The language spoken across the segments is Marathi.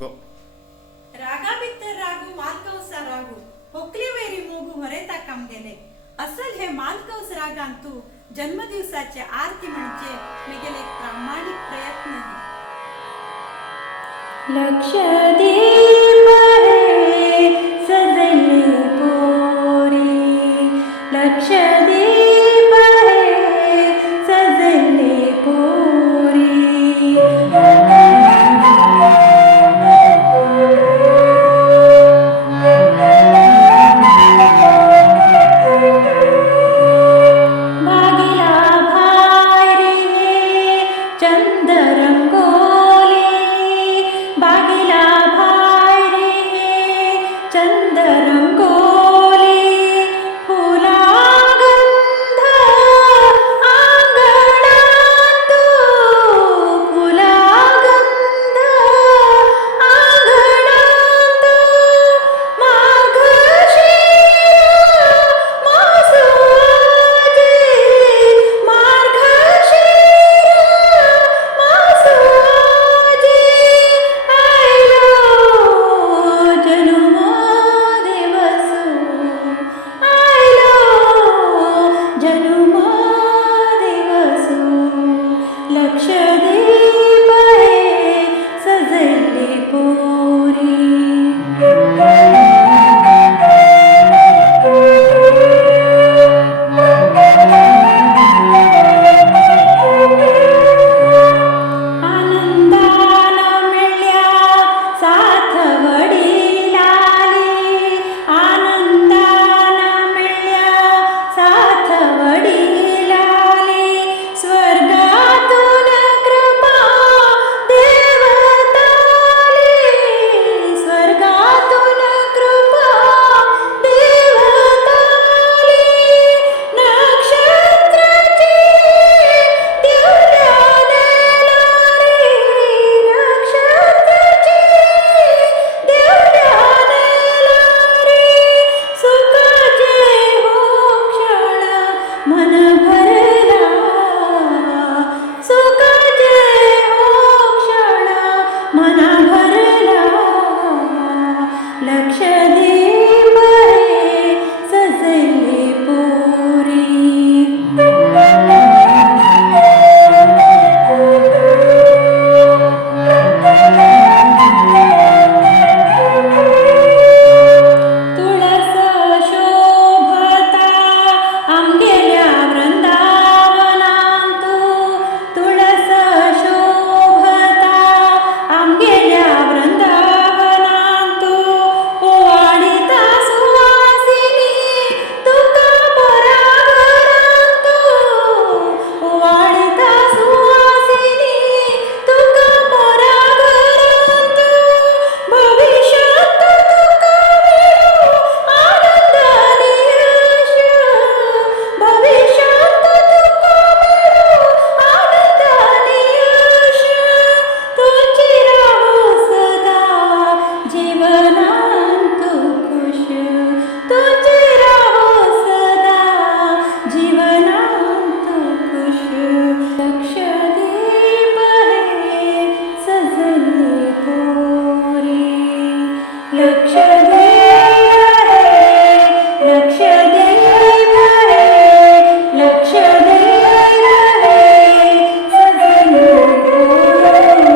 गो. रागा भितर रागू मालकवसा रागू होकली वेरी मोगू हरेता काम गेले. असल हे मालकवस रागांतू जन्मदिवसाचे आरती म्हणजे मी गेले प्रामाणिक प्रयत्न आहे. लक्षदीप रे सजले पोरी, लक्षदीप रे सजले पोरी. बागिला भारी चंदरंगोली, बागिला भारी चंदरंगोली. फुला गंध आंगणात, फुला गंध आंगणात. माघशिरा मासोजी, मार्गशिरा मासोजी. आयलो जन्म दिवस, आयलो जन्म दिवस. लक्षदीप हे सजले पोरी. आनंदान मिळ्या साथ वडिलाली, आनंदान मिळ्या साथ वडिलाली. स्वर्गातून कृपा देवताली, स्वर्गातून कृपा देवताली. नक्षत्राची देवल्याने लारी, नक्षत्राची देवल्याने लारी. सुखाचे हो क्षण मन भरला, सुखाचे हो क्षण मन भरला. लक्षदीप हे सजले पोरी. तुळस शोभता आमगेल्या वृंदावनांतू, तुळस शोभता आमगेल्या वृंदावनांतू. ओवाळिता सुवासिनी तुका परागरांतू, ओवाळिता सुवासिनी तुका परागरांतू. भविष्यात तुका मिळो आनंदाने यश, भविष्यात तुका मिळो आनंदाने यश. तुझी राहो सदा जीवनांत खुश, तुझी राहो सदा जीवनांत खुश. लक्षदीप हे सजले पोरी, लक्षदीप हे, लक्षदीप हे, लक्षदीप हे सजले पोरी.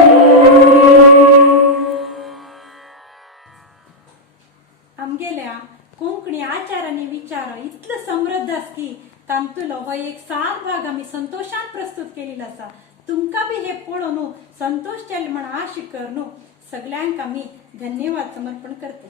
आमगेल्या कोंकणी आचार आणि विचार इतलं समृद्ध आस की तांतुलो हो एक सार भाग आम्ही संतोषान प्रस्तुत केलेला असा. तुमका बी हे पळोवन संतोष केले म्हण आश कर न्हू. सगळ्यांक आम्ही धन्यवाद समर्पण करते.